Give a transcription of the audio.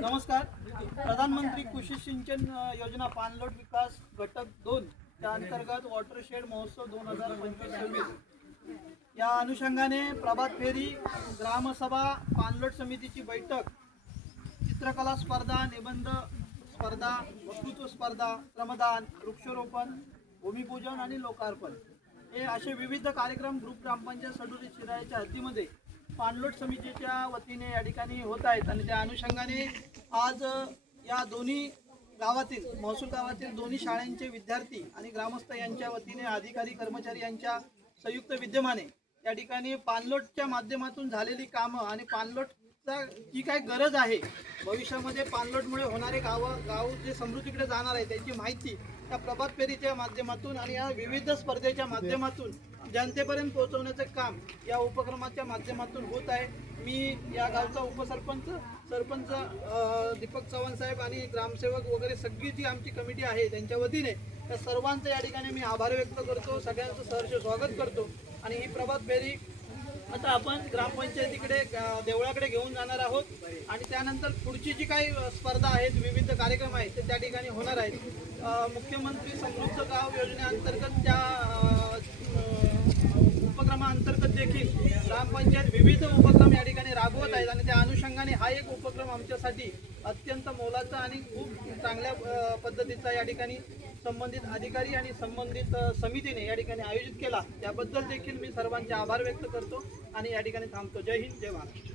नमस्कार. प्रधानमंत्री कृषी सिंचन योजना पाणलोट विकास घटक दोन त्या अंतर्गत वॉटरशेड महोत्सव दोन हजार पंचवीस सव्वीस या अनुषंगाने प्रभात फेरी ग्रामसभा पाणलोट समितीची बैठक चित्रकला स्पर्धा निबंध स्पर्धा वक्तृत्व स्पर्धा श्रमदान वृक्षारोपण भूमिपूजन आणि लोकार्पण. हे असे विविध कार्यक्रम ग्रुप ग्रामपंचायत सडोरी शिराळ्याच्या हद्दीमध्ये पाणलोट समितीच्या वतीने या ठिकाणी होत आहेत आणि त्या अनुषंगाने आज या दोन्ही गावातील महसूल गावातील दोन्ही शाळांचे विद्यार्थी आणि ग्रामस्थ यांच्या वतीने अधिकारी कर्मचारी यांच्या संयुक्त विद्यमाने या ठिकाणी पाणलोटच्या माध्यमातून झालेली कामं आणि पाणलोट जी काय गरज आहे भविष्यामध्ये पाणलोटमुळे होणारे गाव गाव जे समृद्धीकडे जाणार आहे त्यांची माहिती त्या प्रभात फेरीच्या माध्यमातून आणि या विविध स्पर्धेच्या माध्यमातून जनतेपर्यंत पोहोचवण्याचं काम या उपक्रमाच्या माध्यमातून होत आहे. मी या गावचा उपसरपंच सरपंच दीपक चव्हाण साहेब आणि ग्रामसेवक वगैरे सगळी जी आमची कमिटी आहे त्यांच्या वतीने त्या सर्वांचं या ठिकाणी मी आभार व्यक्त करतो. सगळ्यांचं सहर्ष स्वागत करतो. आणि ही प्रभात फेरी आता आपण ग्रामपंचायतीकडे देवळाकडे घेऊन जाणार आहोत. आणि त्यानंतर पुढची जी काही स्पर्धा आहेत विविध कार्यक्रम आहेत ते त्या ठिकाणी होणार आहेत. मुख्यमंत्री समृद्ध गाव योजनेअंतर्गत त्या उपक्रमाअंतर्गत देखील ग्रामपंचायत विविध उपक्रम या ठिकाणी राबवत आहेत. आणि त्या अनुषंगाने हा एक उपक्रम आमच्यासाठी अत्यंत मोलाचा आणि खूप चांगल्या पद्धतीचा या ठिकाणी संबंधित अधिकारी आणि संबंधित समितीने या ठिकाणी आयोजित केला. त्याबद्दल देखील मी सर्वांचे आभार व्यक्त करतो आणि या ठिकाणी थांबतो. जय हिंद जय महाराष्ट्र.